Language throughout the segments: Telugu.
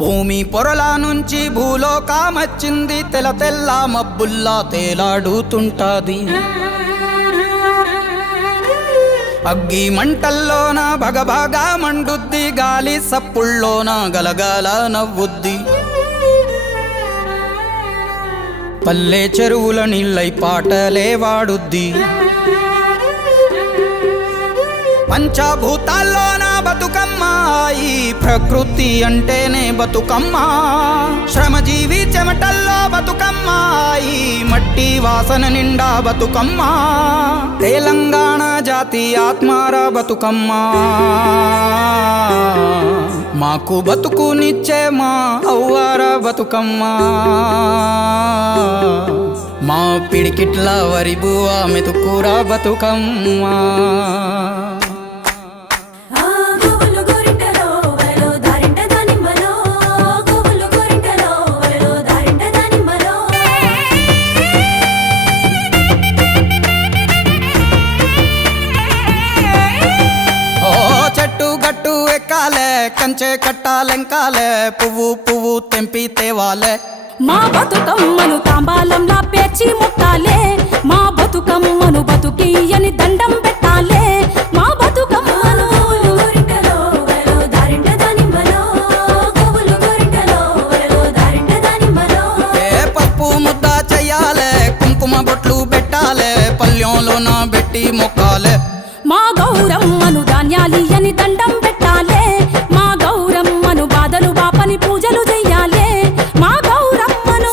భూమి పొరల నుంచి భూలోకమచ్చింది, తెల్ల తెల్ల మబ్బుల్లా తేలాడుతుంటాది. అగ్గి మంటల్లోన భగభగా మండుద్ది, గాలి సప్పుల్లోన గలగల నవ్వుద్ది. పల్లె చెరువుల నీళ్ళై పాటలే వాడుద్ది. పంచభూతాల్లోన బతుకమ్మ, ఈ ప్రకృతి అంటేనే బతుకమ్మ. శ్రమజీవి చెమటల్లో బతుకమ్మ, ఈ మట్టి వాసన నిండా బతుకమ్మ. తెలంగాణ జాతి ఆత్మార బతుకమ్మ, మాకు బతుకునిచ్చే మా అవ్వార బతుకమ్మ. మా పిడికిట్ల వరిబువ మెతుకుర బతుకమ్మ. కంచె కట్టాలెంకాలే, పువ్వు పువ్వు తెంపి తేవాలే. మా బతుకమ్మను తాంబాలంలా పేర్చి ముట్టాలే. మా బతుకమ్మను బతుకియని దండం పెట్టాలే. మా బతుకమ్మను పప్పు ముద్ద చెయ్యాలే, కుంకుమ బొట్లు పెట్టాలే, పల్లెంలోన పెట్టి మొక్కాలే. మా గౌరమ్మను ధాన్యాలియని దండం పెట్టాలే. మా గౌరమ్మను బాధలు బాపని పూజలు చెయ్యాలే. మా గౌరమ్మను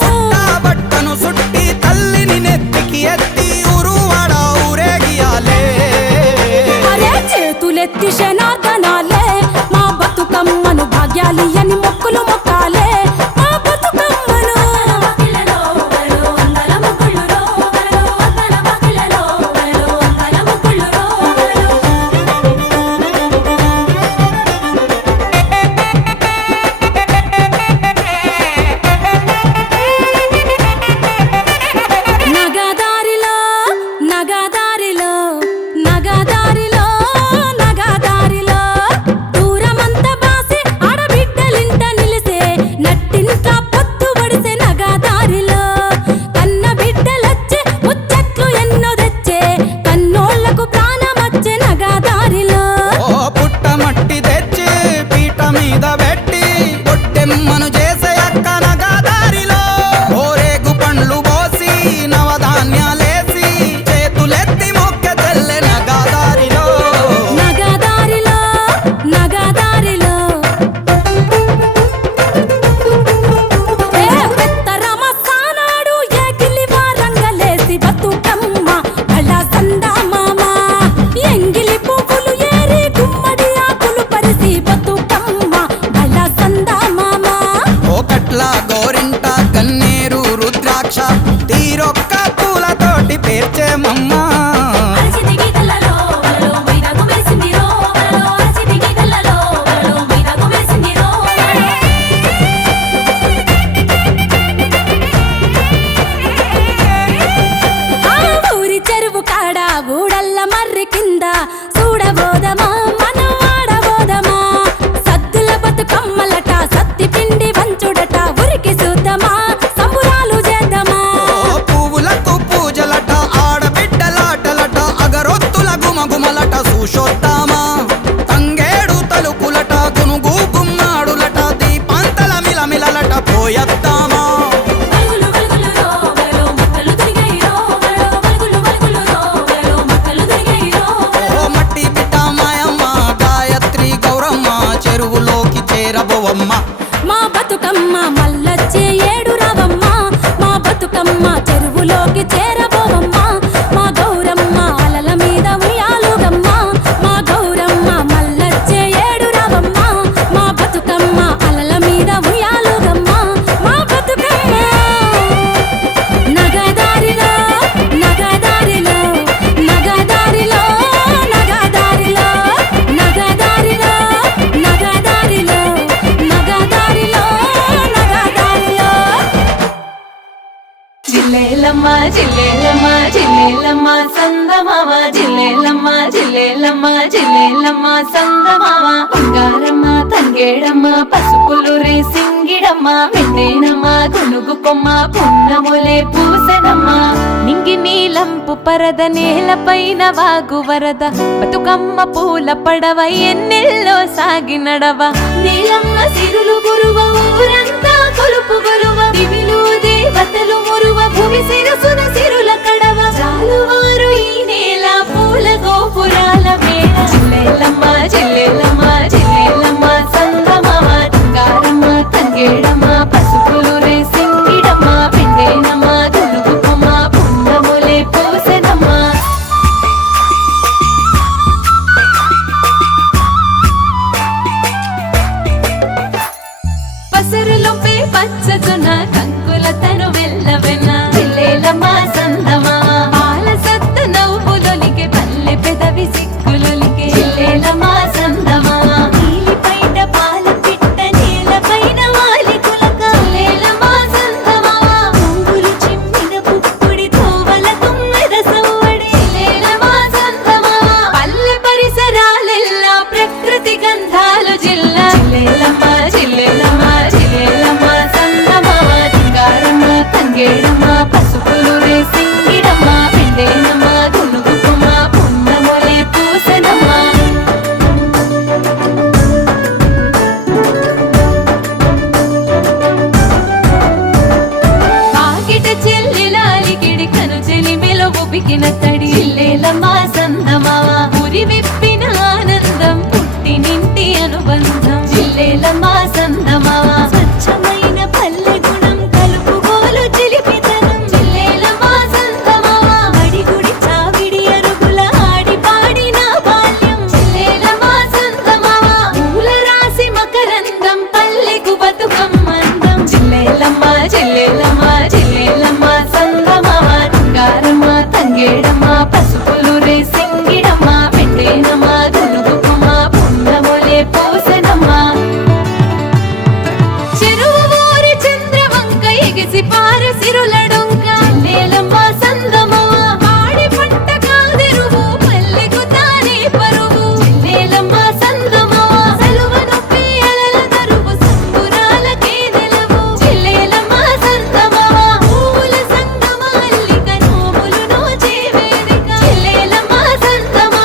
బట్టను సుట్టి తల్లిని నెత్తికి ఎత్తి ఊరువాడ ఊరేగియాలే. అరే చేతులెత్తి శనార్దనాలే. మా బతుకమ్మను భాగ్యాలియని మొక్కులు మొక్కాలే. మా బతుకమ్మను మను చేసే అక్క నగదారిలో ఓరేగు పండ్లు పోసి నవధాన్యాలేసి చేతులెత్తి మొక్క తెల్లె నగదారిలో. నగదారిలో నగదారిలో పెత్తరమ సానాడు ఎగిలి వారంగలేసి బతుకమ్మ బళ్ళ సందా మామ. ఎంగిలి పువ్వులు ఏరి గుమ్మడి ఆకులు పరిసి బతుకమ్మ బళ్ళ సందా ఒకట్ల గోరింట కన్నేరు రుద్రాక్ష తీరొక్క పూలతోటి పేర్చే మమ్మ. ఊరి చెరువు కాడ ఊడల్ల మర్రి కింద చూడబోదమా మనం ఆడబోదమా. సద్దుల బతుకమ్మలట సత్తి పిండి వంచుడట ఉరికి చూద్దామా సంబురాలు చేద్దామా. పువ్వులకు పూజలట ఆడబిడ్డలాటలట అగరొత్తుల గుమగుమలట చూసొద్దామా. తంగేడు తలుపులట గునుగు గుమ్మాడులట దీపాంతల మిలమిలలట పోయొద్దామా. మట్టి బిడ్డ మాయమ్మ గాయత్రి గౌరమ్మ చెరువులోకి చేరబోవమ్మ. మా బతుకమ్మ మల్లచ్చే ఏడు రావమ్మ. మా బతుకమ్మ చెరువులోకి చేరబోవమ్మ. మా గౌరమ్మ అలల మీద ఉయ్యాలుగమ్మ. మా గౌరమ్మ మల్లచ్చే ఏడు రావమ్మ. మా బతుకమ్మ అలల మీద ఉయ్యాలుగమ్మ. మా బతుకమ్మ నగదారిలో నగదారిలో నగదారిలో నగదారిలో నగదారిలో నగదారిలో నగదారిలో నగదారిలో. జిల్లేలమ్మ జిల్లేలమ్మ జిల్లేలమ్మ సందమామ. జిల్లేలమ్మ జిల్లేలమ్మ జిల్లేలమ్మ సందమామ. బంగారమ్మ తంగేడమ్మ పసుపులు రేసింగ్ సింగిడమ్మ వెంటేనమ్మ గునుగు కొమ్మ పున్నములే పూసెనమ్మ నింగి నీలంపు పరద నేలపైన వాగు వరద బతుకమ్మ పూల పడవ ఎన్నెల్లో సాగి నడవ నీలమ్మ సిరులు గురువ ఊరంతా కొలుపు గొలువ దివిలు దేవతలు మురువ భూమి శిరసున సిరుల కడవ చాలువారు ఈ నేల పూల గోపురాల మేళ జిల్లేలమ్మ జిల్లేలమ్మ జిల్లేలమ్మ సంగమమ్మ తుంగారమ్మ తంగేడమ్మ పసుపులు రే సింగిడమ్మ పిండేనమ్మ గునుగు కొమ్మ పున్నములే పూసెనమ్మ పసరులొప్పే పచ్చతున కంకుల తను వెళ్ళవెన జిల్లేలమ్మ సందమా పాల సత్త నవ్వులొలికే పల్లె పెదవి సిగ్గులొలికే జిల్లేలమ్మ సందమా నీలిపైట పాల పిట్ట నేలపైన వాలి కులక జిల్లేలమ్మ సందమా పువ్వులు చిమ్మిన పుప్పుడి తోవల తుమ్మెద సవ్వడి జిల్లేలమ్మ సందమా పల్లె పరిసరాలెల్లా ప్రకృతి గంధాలు జిల్లా జిల్లేలమ్మ జిల్లేలమ్మ జిల్లేలమ్మ సందమా తుంగారమ్మ తంగేడమ్మ పసుపులు రే సింగిడమ్మ పిండేనమ్మ గునుగు కొమ్మ పున్నములే పూసెనమ్మ కాకిట చెల్లెలాలికిడి కను చెలిమిలో ఉబికిన తడి జిల్లేలమ్మ సందమా ఉరి విప్పిన ఆనందం పుట్టినింటి అనుబంధం జిల్లేలమ్మ సందమా స్వచ్ఛమైన పల్లె గుణం కలుపుగోలు చిలిపితనం జిల్లేలమ్మ సందమా అడిగుడి చావిడి అరుగుల ఆడి పాడిన బాల్యం జిల్లేలమ్మ సందమా పూల రాసి మకరందం పల్లెకు బతుకమ్మందం జిల్లేలమ్మ జిల్లేలమ్మ జిల్లేలమ్మ సందమా తుంగారమ్మ తంగేడమ్మ పసుపులు రే సింగిడమ్మ పెట్టేనమ్మ గునుగు కొమ్మ పున్నములే పూసెనమ్మ చెరువు ఊరి చంద్రవంక ఎగిసి పారసిరుల డొంక జిల్లేలమ్మ సందమా పాడి పంట కాదెరువు పల్లెకు తానే పరువు జిల్లేలమ్మ సందమా సలువ నొప్పి అలల తరువు సంబురాలకే నెలవు జిల్లేలమ్మ సందమా పూల సంగమ అల్లిక నోములు నోచే వేదిక జిల్లేలమ్మ సందమా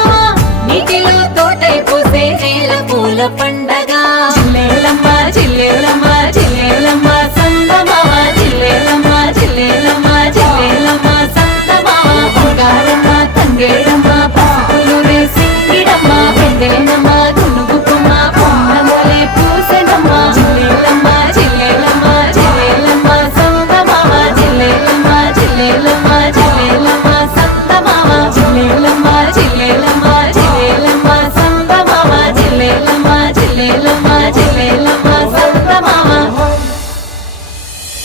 నీటిలో తోటై పూసే నేల పూల పండగ జిల్లేలమ్మ జిల్లేలమ్మ జిల్లేలమ్మ సందమా జిల్లేలమ్మ జిల్లేలమ్మ జిల్లేలమ్మ సందమా బంగారమ్మ తంగేడమ్మ పసుపులు రే సింగిడమ్మ పెండేనమ్మ గునుగు కొమ్మ పున్నములే పూసెనమ్మ Jillelamma Jillelamma Jillelamma సందమా Jillelamma Jillelamma Jillelamma సందమా Jillelamma Jillelamma Jillelamma సందమా Jillelamma Jillelamma Jillelamma సందమా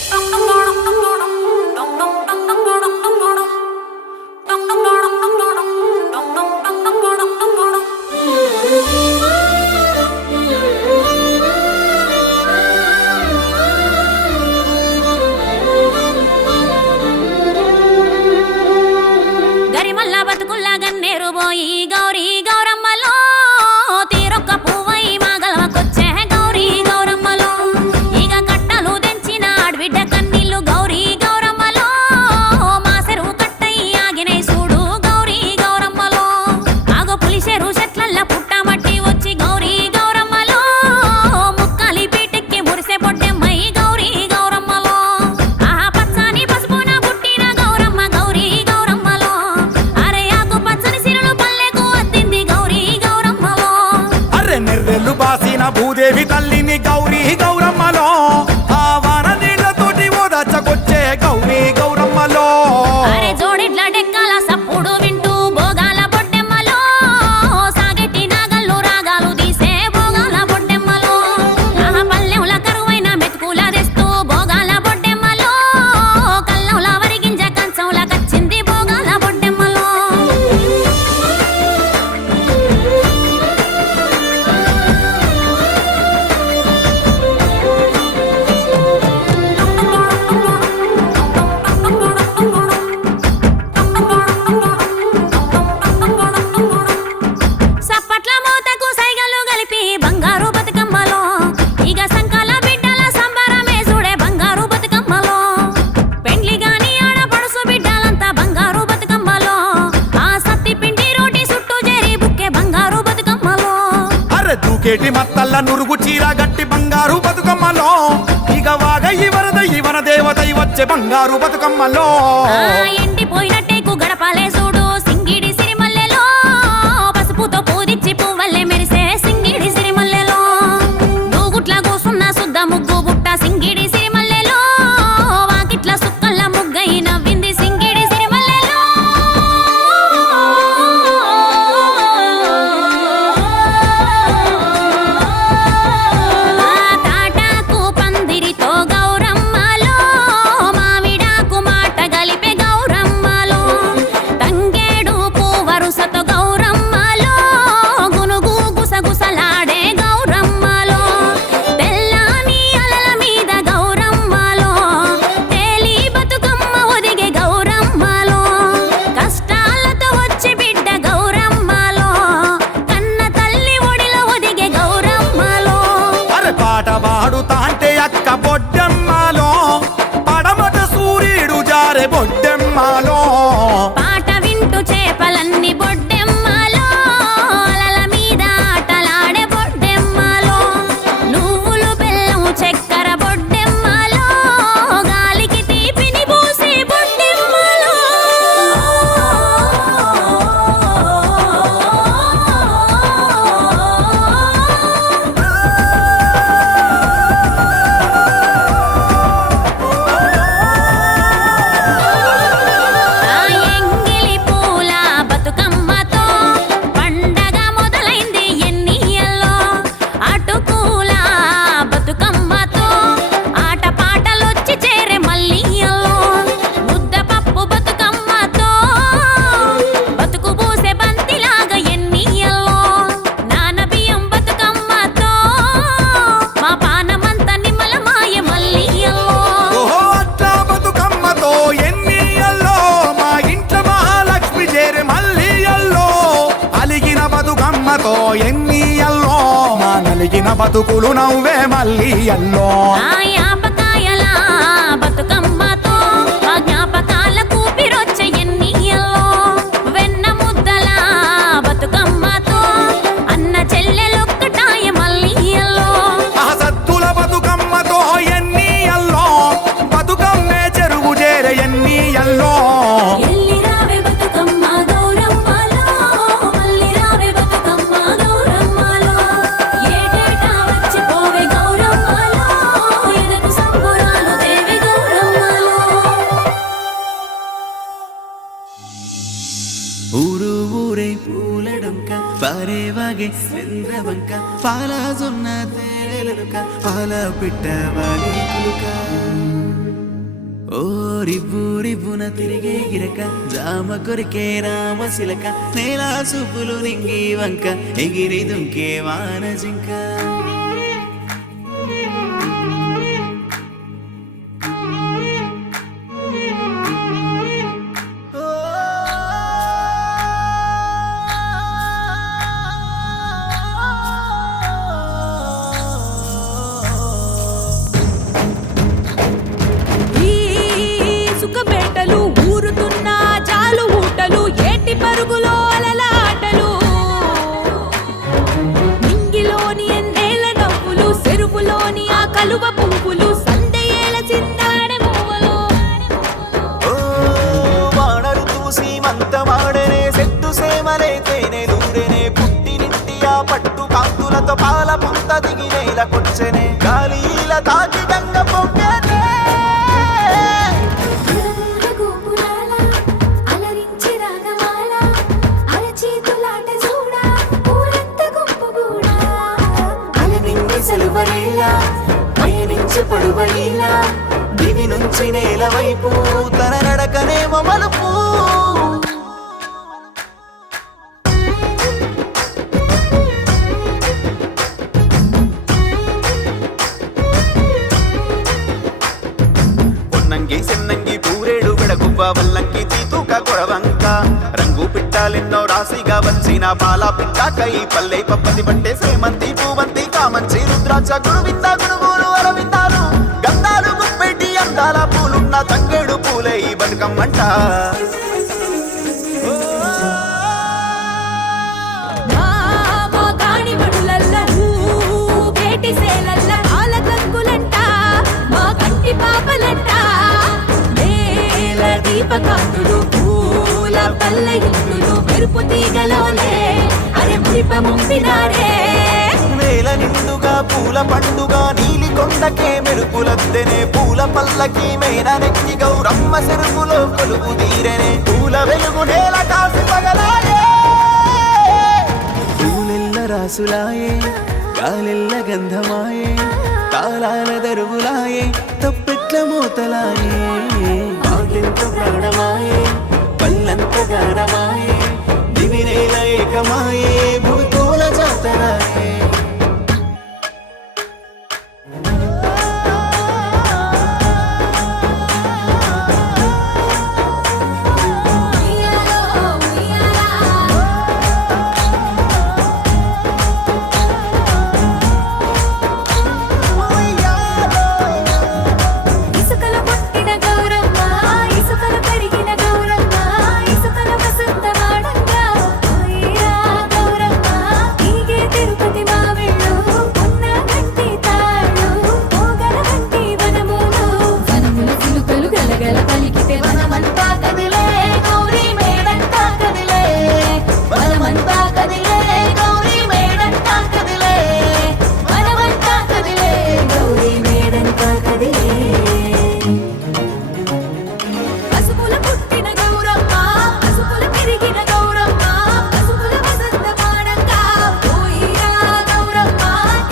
Dum dum dum dum dum dum dum dum dum dum dum dum dum dum dum dum dum dum మేటి మత్తల్ల నురుగు చీర గట్టి బంగారు బతుకమ్మలో ఇక వాగయి వరదయి వన దేవతై వచ్చే బంగారు బతుకమ్మలో ఎండిపోయినట్టేకు గడపాలే చూడు సింగిడి సిరిమల్లెలో పసుపుతో పూదిచ్చి పువ్వల్లే మెరిసే సింగిడి సిరిమల్లెలో నూగుట్ల కూసున్న సుద్ద ముగ్గు బుట్ట సింగిడి సిరిమల్లెలో వాకిట్ల సుక్కల్ల ముగ్గై నవ్వింది సింగిడి సిరిమల్లెలో తాటాకు పందిరితో గౌరమ్మలో మామిడాకు మాట గలిపే గౌరమ్మలో తంగేడు పూవరుసతో గౌరమ్మలో గునుగు గుసగుసలాడే గౌరమ్మలో తెల్లాని అలల మీద గౌరమ్మలో తేలి బతుకమ్మ ఒదిగే గౌరమ్మలో కష్టాలతో వచ్చి బిడ్డ గౌరమ్మలో కన్న తల్లి ఒడిలో ఒదిగే గౌరమ్మలో అరే పాట పాడుతా అంటే అక్క బొడ్డెమ్మలో పడమట సూర్యుడు జారే బొడ్డెమ్మలో పాట వింటూ చేపలన్నీ బొడ్డెమ్మలో అలల మీద ఆటలాడే బొడ్డెమ్మలో నువ్వులు బెల్లం చక్కెర బొడ్డెమ్మలో గాలికి తీపిని పూసే బొడ్డెమ్మలో ఆ ఎంగిలి పూల బతుకమ్మతో పండగ మొదలైంది ఎన్నియల్లో అటుకూల బతుకమ్మతో ఆట పాటలొచ్చి చేరే మల్లియల్లో ముద్దపప్పు బతుకమ్మతో బతుకు పూసే బంతిలాగా ఎన్నియల్లో నానబియ్యం బతుకమ్మతో మా పానమంత నిమ్మలమాయ మల్లియల్లో ఓహో అట్లా బతుకమ్మతో ఎన్నియల్లో మా ఇంట్లో మహాలక్ష్మి చేరే మల్లియల్లో అలిగిన బతుకమ్మతో ఎన్నియల్లో మా నలిగిన బతుకులు నవ్వే మల్లియల్లో ఆ యాపకాయల బతుకమ్మతో మా జ్ఞాపకాల కూపిరొచ్చే ఎన్నియల్లో వెన్న ముద్దల బతుకమ్మతో అన్న చెల్లెలొక్కటాయ మల్లియల్లో ఆ సత్తుల బతుకమ్మతో ఎన్నియల్లో బతుకమ్మే చెరువు చేరే ఎన్నియల్లో ఎల్లి రావే బతుకమ్మ గౌరమ్మలో మల్లి రావే బతుకమ్మ గౌరమ్మలో ఏటేటా వచ్చి పోవే గౌరమ్మలో ఎదకు సంబురాలు దేవి గౌరమ్మలో ఊరు ఊరే పూలడొంక పారేవాగే చంద్రవంక పాల జొన్న తేలెలుక పాల పిట్ట వాలికులుక ఓ రివ్వు రివ్వున తిరిగే గిరక జామ కొరికే రామశిలక నేల సూపులు నింగి వంక ఎగిరి దుంకే వాన జింక ఈ సుఖబేటలు ఊరుతున్న చాలు ఊటలు ఏటి పరుగులో అలలాటలు నింగిలోని ఎన్నేళ్ళ నవ్వులు చెరువులోని ఆ కలువ పువ్వులు సందయేల చిందాడే పువ్వులు ఓ వానరు చూసి మంతమాడనే సెట్టు సేమలే తేనెలూరెనే పుట్టినింటి ఆ పట్టు కాంతులతో పాల పుంత దిగి నేలకొచ్చెనే గాలిల తాకి గంగ పొంగనే గోపురాల అలరించి రాగమాల అరచేతులాట చూడా ఊరంత గుంపుగూడా అలనింగి సెలువరేలా పయనించు పడువలీలా దివి నుంచి నేల వైపు తన నడకనేమో మలుపు పొన్నంగి సెన్నంగి పూరేడు విడగువ్వ వల్లంకి తీతూక కొడవంక రంగు పిట్టాలెన్నో రాశిగా వచ్చిన పాల పిట్టాకై పల్లె పప్పది పట్టే సేమంతి పూవంతి కామంచి రుద్రాక్ష గురువింద గురువులు అరవిందాలు గంధాలు గుప్పెట్టి అందాల పూలున్న తంగేడు పూలే ఈ బతుకమ్మంట మా గాని బడులల్ల దీపకాంతులు పూల పల్లె ఇల్లులు మెరుపు తీగలోనే అరే మురిప ముంపినారే నేల నిండుగా పూల పండుగ నీలి కొండకే మెరుపులద్దెనే పూల పల్లకి మేన నెక్కి గౌరమ్మ చెరుపులో కొలువు తీరెనే పూల వెలుగు నేల కాసి పగలాయే పూలెల్ల రాసులాయే గాలెల్ల గంధమాయే తాళాల దరువులాయే తప్పెట్ల మూతలాయే మాటెంత ప్రాణమాయే పల్లంత గానమాయే దివినేల ఏకమాయే భూతోల జాతరాయే ఉయ్యాలో ఉయ్యాలా ఇసుకలో పుట్టిన గౌరమ్మ ఇసుకలో పెరిగిన గౌరమ్మ ఇసుకల వసంతమాడంగా ఓయిరా గౌరమ్మ ఈగే తిరుపతి మావిళ్ళు ఉన్న గట్టి తాళ్ళు పోగల గట్టి వనములు వనముల చిలుకలు గలగల పలికితే వనమంతా కదిలే గౌరీ మేడంతా కదిలే వనమంతా కదిలే గౌరీ మేడంతా కదిలే వనమంతా కదిలే గౌరీ మేడంతా కదిలే పసుపుల పుట్టిన గౌరమ్మ పసుపుల పెరిగిన గౌరమ్మ పసుపుల వసంత మాడంగా పోయిరా గౌరమ్మ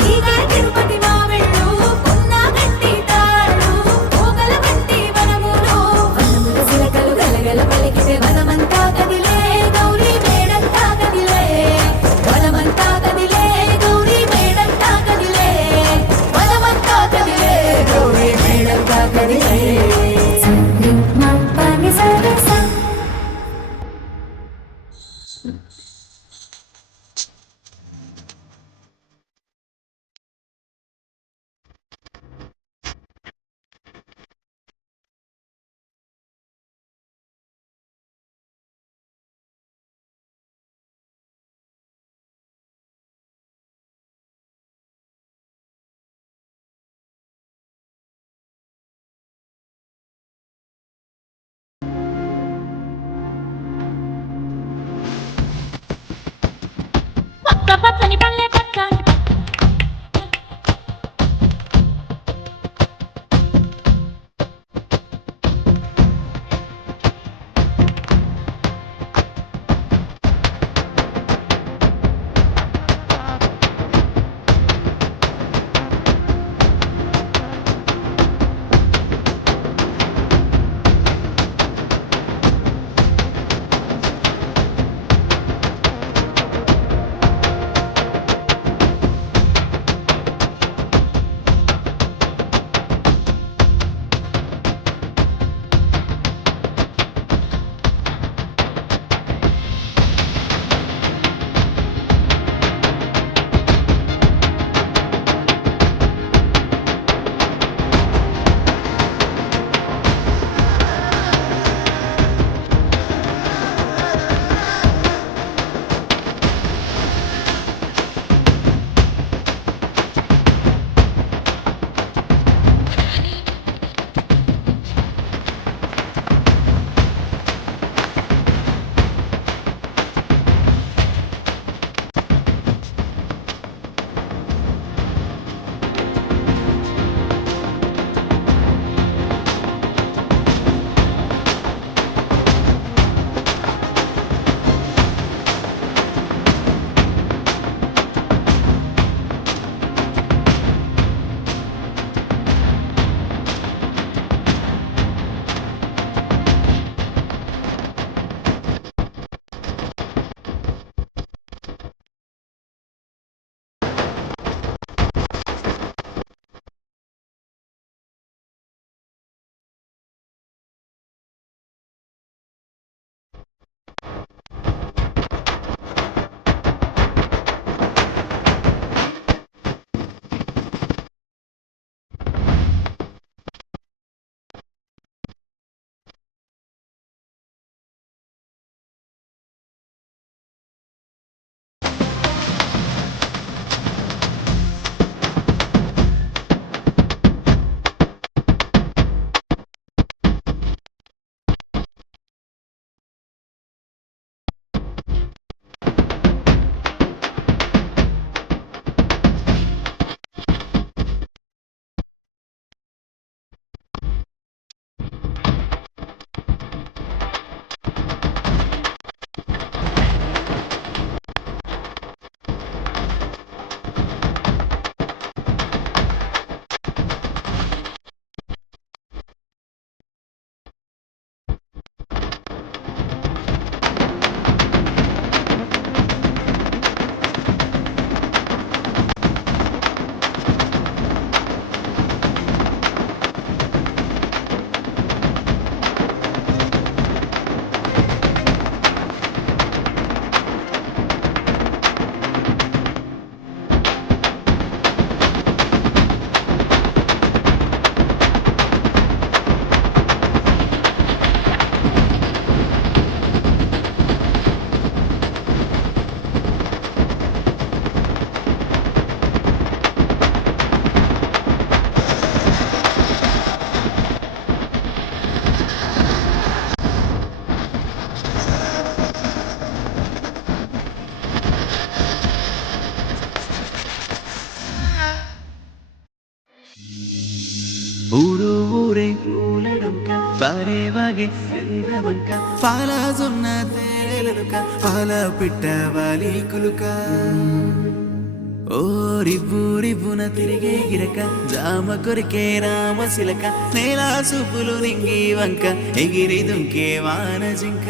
ఈగే తిరుపతి మావెళ్ళు ఉన్న గట్టి తాళ్ళు పోగల గట్టి వనములు వనముల సిలకలు గలగల పలికితే వనమంతా కదిలే గౌరీ మేడంతా కదిలే వనమంతా కదిలే గౌరీ మేడంతా కదిలే వనమంతా కదిలే గౌరీ మేడంతా కదిలే పని సరసా పక్క పచ్చని పల్లె పచ్చని ఊరు ఊరే పూలడుక పారే వాగే వంక పాల జొన్న తేలెలుక పాల పిట్ట వాలి కులుక ఓ రివ్వు రివ్వున తిరిగే గిరక జామ కొరికే రామశిలక నేల సూపులు నింగి వంక ఎగిరి దుంకే వాన జింక